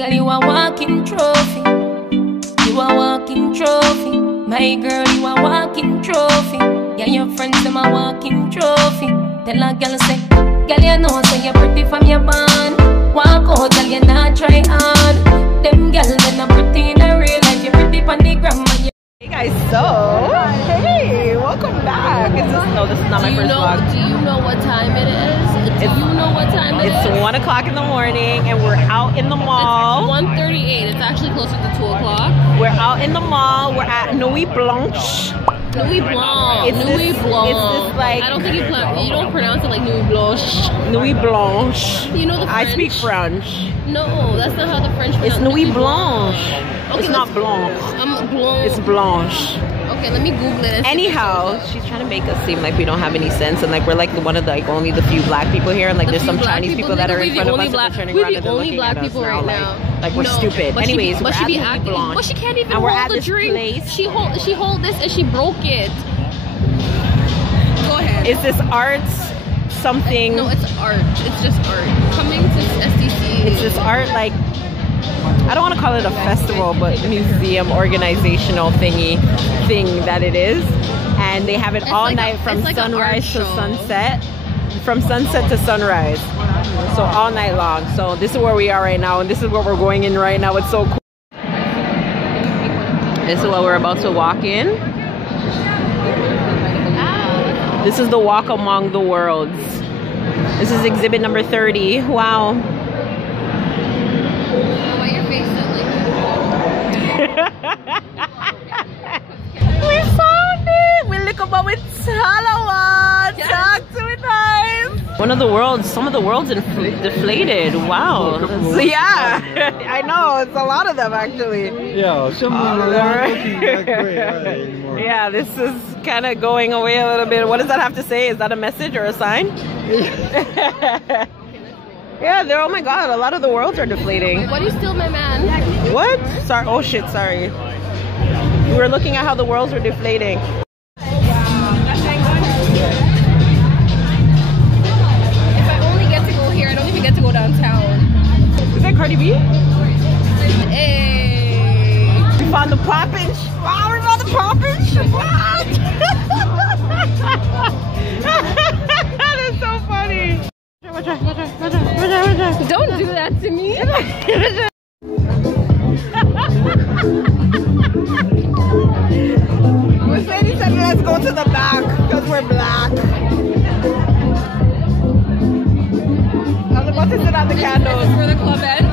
Girl, you a walking trophy. You a walking trophy. My girl, you a walking trophy. Yeah, your friends, them a walking trophy. Tell a girl say, girl, you know say you're pretty from your band. Walk out, girl, you not try hard. Them girls, they not pretty in the real life. You're pretty on the gram. Hey guys, so hey, welcome back. This is not my first vlog. Do you know what time it is? Do you know what time it is? It's 1 o'clock in the morning and we're out in the mall. It's 1:38. It's actually closer to 2 o'clock. We're out in the mall. We're at Nuit Blanche. Nuit Blanche. Nuit Blanche. It's this like, I don't think you don't pronounce it like Nuit Blanche. Nuit Blanche. You know the French? I speak French. No, that's not how the French pronounce it. It's Nuit Blanche. Okay, it's not Blanche. Blanche. It's Blanche. Okay, let me Google it. Anyhow, she's trying to make us seem like we don't have any sense, and like we're like one of the, like only the few black people here, and like there's some Chinese people that are in front of us and turning around and they're looking at us now like we're stupid. Anyways, we're at Nuit Blanche. But she can't even and we're hold at the this drink. place. She hold this and she broke it. Go ahead. Is this art something? No, it's art. It's just art. Coming to STC. It's this art like, I don't want to call it a festival, but museum organizational thing that it is. And they have it all like night from like sunrise to sunset. From sunset to sunrise. So all night long. So this is where we are right now, and this is where we're going in right now. It's so cool. This is what we're about to walk in. This is the walk among the worlds. This is exhibit number 30. Wow. We found it! We look about with Salawa! Yes. Talk to it nice! One of the worlds, some of the worlds deflated. Wow. So, yeah, I know, it's a lot of them actually. Yeah, some of them are not looking that great anymore. Yeah, this is kind of going away a little bit. What does that have to say? Is that a message or a sign? Yeah, they're, oh my god, a lot of the worlds are deflating. Why do you steal my man? What? Sorry. Oh shit, sorry. We were looking at how the worlds are deflating. If I only get to go here, I don't even get to go downtown. Is that Cardi B? Hey! We found the poppin'. Wow, we found the poppin'. What? That is so funny. Don't do that to me. Mercedes said let's go to the back because we're black. I was about to sit on the candles. This is where the club ends.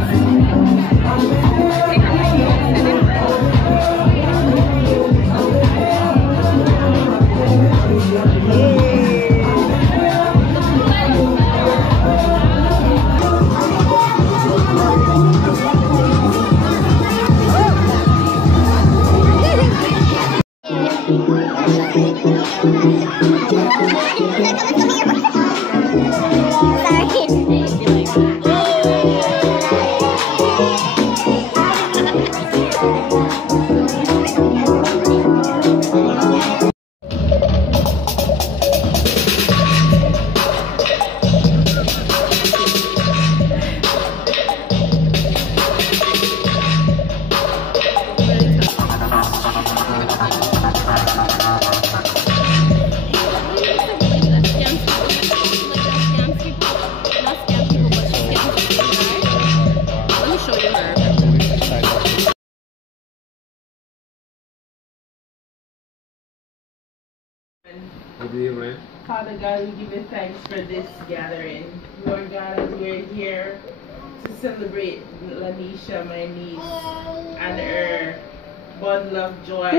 Father God, we give you thanks for this gathering. Lord God, as we're here to celebrate Lanisha, my niece, and her bundle of joy to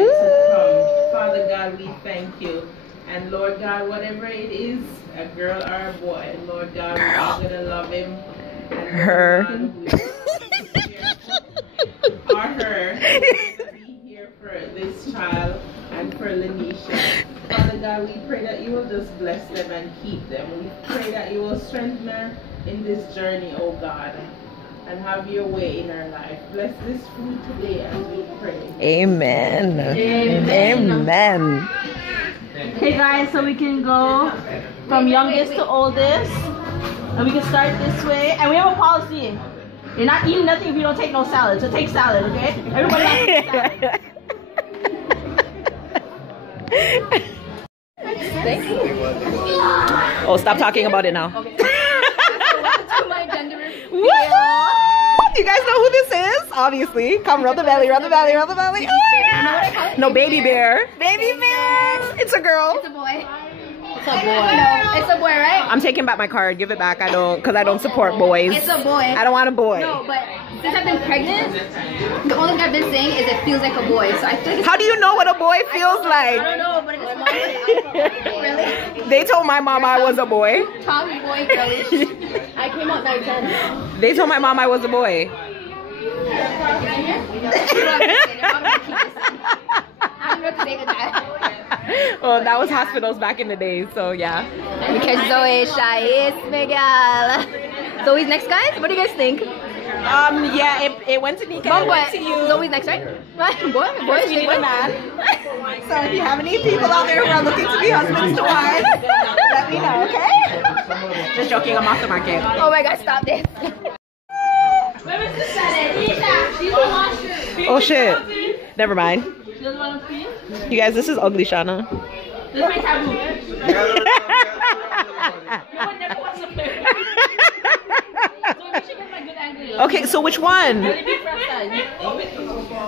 come. Father God, we thank you. And Lord God, whatever it is, a girl or a boy, Lord God, we're all going to love him. And her. Or her. Be here for this child and for Lanisha. Father God, we pray that you will just bless them and keep them. We pray that you will strengthen her in this journey, oh God, and have your way in her life. Bless this food today as we pray. Amen. Amen. Amen. Hey guys, so we can go from youngest to oldest, and we can start this way, and we have a policy. You're not eating nothing if you don't take no salad. So take salad, okay? Everybody has to take salad. Oh, stop talking about it now. Okay. Welcome to my gender reveal. You guys know who this is? Obviously. Come, rub the belly, rub the belly, rub the belly. You know what I call it? No, baby bear. Baby bear. It's a girl. It's a boy. It's a boy. No, it's a boy, right? I'm taking back my card. Give it back. I don't, because I don't support boys. It's a boy. I don't want a boy. No, but since I've been pregnant, the only thing I've been saying is it feels like a boy. So I feel like it's How do you know what a boy feels I like? don't know, but it's really They told my mom I was a boy. Tommy boy girlish. I came out 9-10. They told my mom I was a boy. I'm not saying that. Well, that was hospitals back in the day, so yeah. Because Zoe Shais Miguel. Zoe's next, guys? What do you guys think? Yeah, it went to Nika. Mom, It went to you. Zoe's next, right? What? Boy, First, we need a man. So if you have any people out there who are looking to be husbands to wives, let me know, okay? Just joking, I'm off the market. Oh my god, stop this. Oh shit. Never mind. You guys, this is ugly, Shana. This is my taboo. Okay, so which one?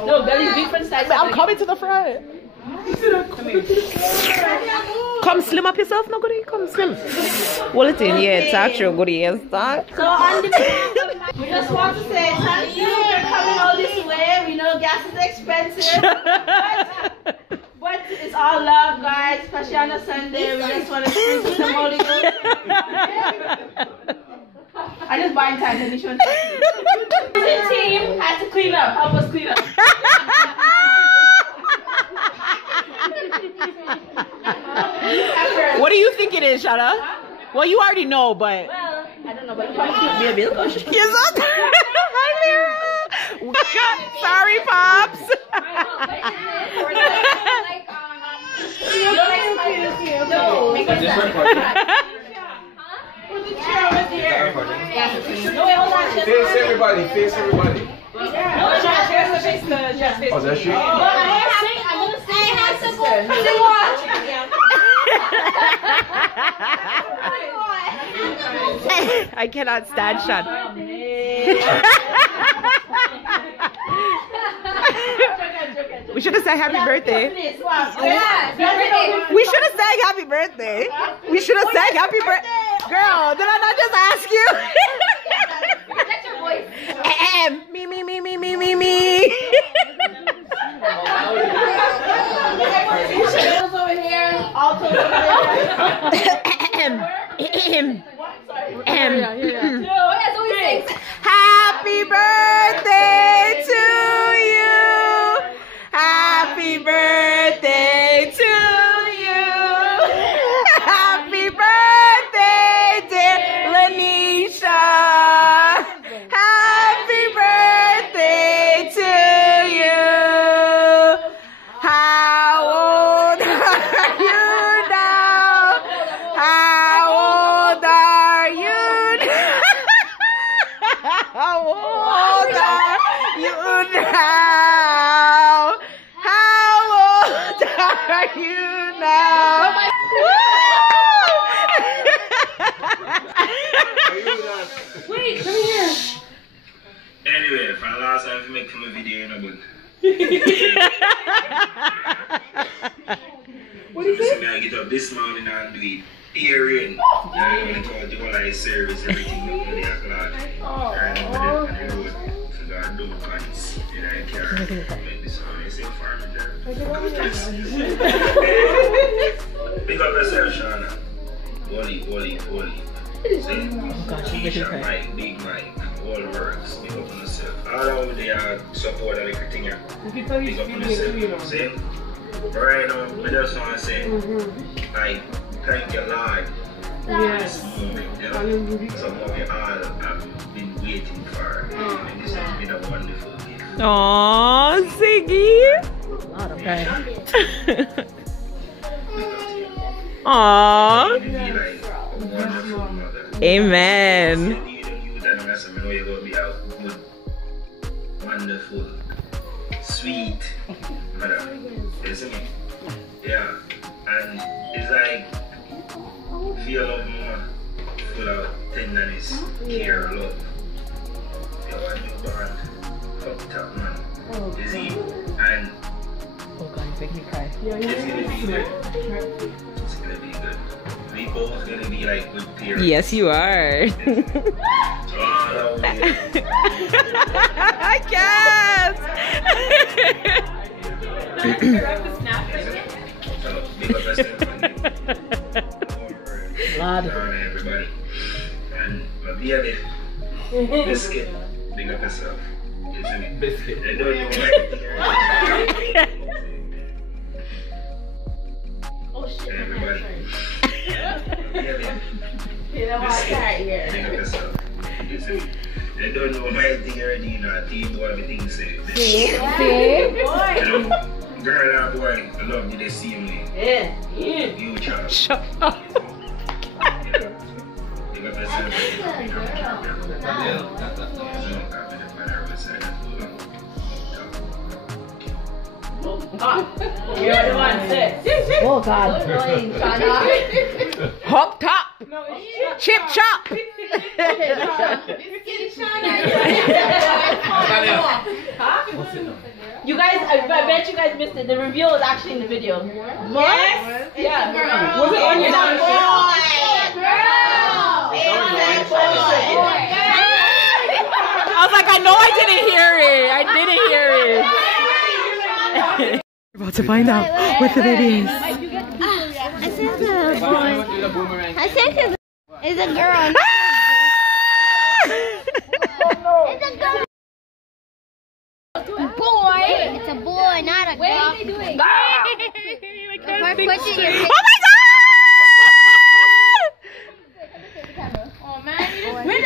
No, belly big front size. I'm coming to the front. Come slim up yourself, no goodie. Come slim. Well, it's in, yeah, it's actual goodie. Yes, that. So on the behalf of, we just want to say thank you for coming all this way. We know gas is expensive, but it's all love, guys. Especially on a Sunday, we just want to sprinkle some Holy Ghost. I just buying time, and you shouldn't. The team has to clean up. Help us clean up. What do you think it is, Shana? Well, you already know, but. Well, I don't know, but it probably could be a bill. Yes, hi, Lyra. Sorry, Pops. No, wait, hold on. Face everybody, face everybody. No, face the Oh, that's you? I'm gonna say I have some more. I cannot stand Shana. We should have said happy birthday. We should have sang happy birthday. We should have sang happy birthday. Girl, did I not just ask you? That's your voice. Me. Over here, also over there. Happy birthday to you. Happy birthday to you. Happy birthday, dear Lanisha. Happy birthday to you. How old are you now? How old are you now? How old are you now? How old are you now? Wait, come here. Anyway, from last time we make from a video, you know, but what is it? I get up this morning and do it hearing. Yeah, I'm going to do all like service, everything up to the o'clock. And I'm on the road. So I do cons. You know, I can't make this one. I say farm there. Big up yourself, Shana. Wally. Say, Keisha, Mike, Big Mike, all works. Big up on yourself. All over there, support and everything. Big up on yourself. You know what I'm saying? Right now, I just want to say, like, thank you, Lord, for this moment. You know? Some of you all have been waiting for. And this has been a wonderful gift. Aww, Ziggy. Aww. You be like a wonderful mother. Amen. You know you're going to be a good beautiful, sweet mother. You see me? Yeah. And it's like, feel love more, full of tenderness, care, love. You want to bond, up top man. You see? And Oh God, he's making me cry. it's gonna be good. It's gonna be good. We both gonna be like good parents. Yes, you are. All the way. I can't. So, big up yourself and everybody. And my baby, Biscuit, big up yourself. You see me? Biscuit. They don't know Oh shit. everybody. Baby, You know what? Biscuit, Right here. big up yourself. You see me? They don't know my thing already, you know, team boy, everything say. You know, girl and boy, I love you, they see me. Yeah. You child. Shut up. Big up yourself. You're the one say. Oh God. Hop top. Chip chop. You guys, I bet you guys missed it. The reveal was actually in the video. Yes. Yeah. Was it on your I was like, I know I didn't hear it. I didn't hear it. We're about to find out what the baby is. I think it's a boy. I think it's a girl. It's a girl. Boy. It's a boy, not a girl. What are they doing? Oh my God! Oh man. Wait.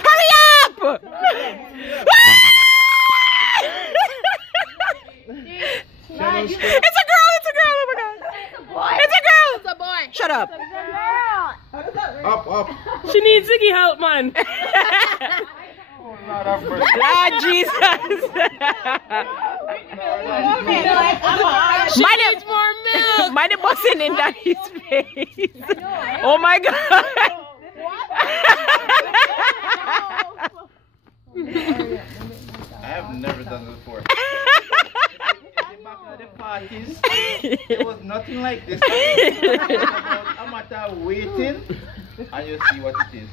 Hurry up! It's a girl! It's a girl! Oh my God! It's a girl! It's a boy! Shut up! Up. She needs Ziggy help, man! Ah, Jesus! She needs more milk! Mind it busting in Daddy's face! Oh my God! I have never done this before. Back at the parties, there was nothing like this. A matter of waiting, and you see what it is.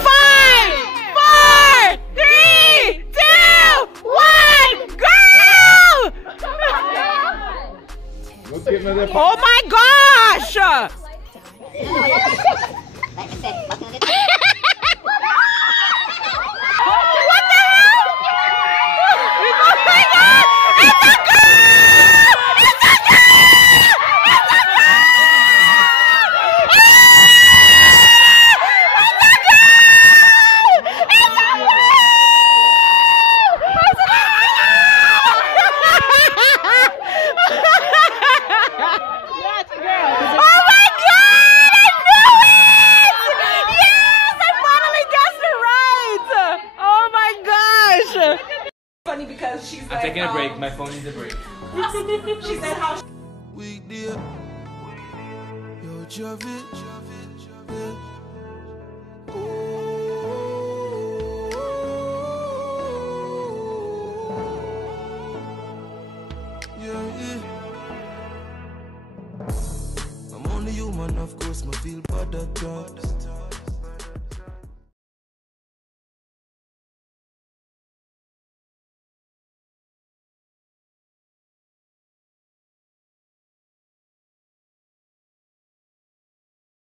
Five, 4, 3, 2, 1, go! Oh my gosh! What the hell? Oh my God! It's a girl! It's a girl! It's a girl! I'm taking a break. My phone needs a break. She said how. We dear. Yo, Javid. Yeah. I'm only human, of course, I feel bad at times.